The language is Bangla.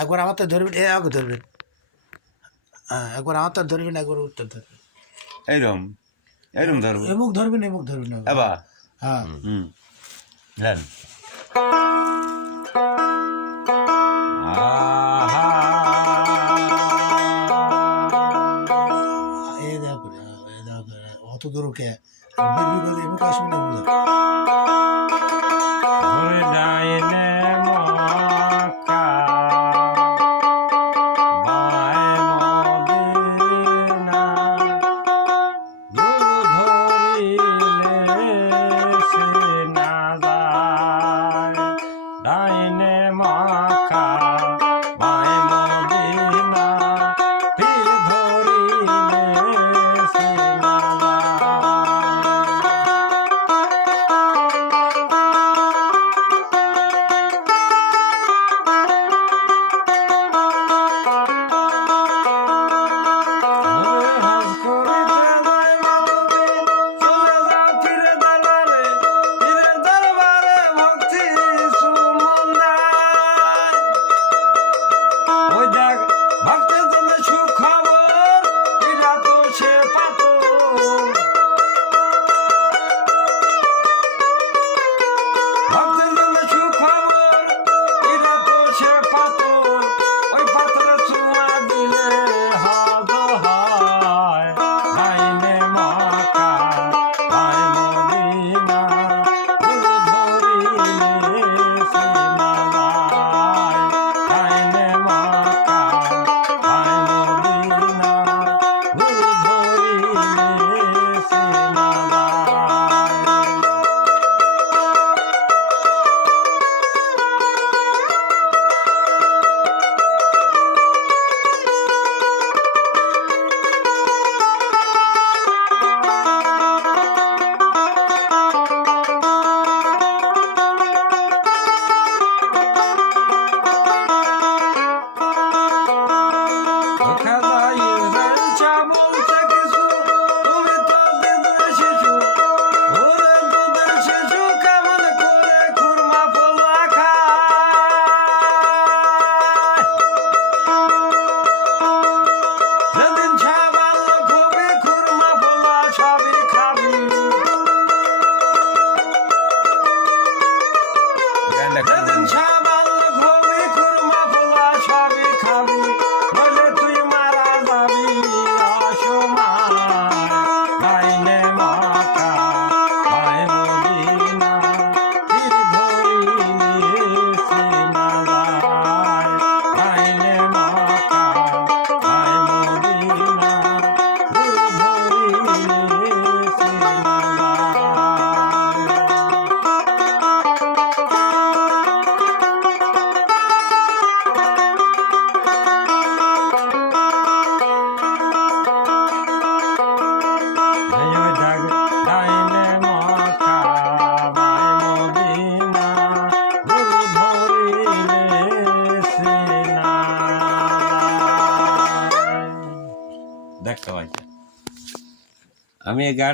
একবার আমার তো ধরবেন, এ আগে ধরবেন, হ্যাঁ একবার আমার তো ধরবেন, একবার উত্তর ধরবেন, এইরকম এইরকম ধরবো এমুক ধরবেন, এমুক ধরবেন, এবার হ্যাঁ নেন এ দেখো অত দূর কে বিড়বিড় করে এমুক আসবে না, এমুক ধরবেন। ডাইনে মক্কা বায় মদিনা গুরু ধরিলে সে না যায়। ডাইনে মক্কা বায় মদিনা পীর ধরিলে সে না দেখতে পাইছে আমি এই গান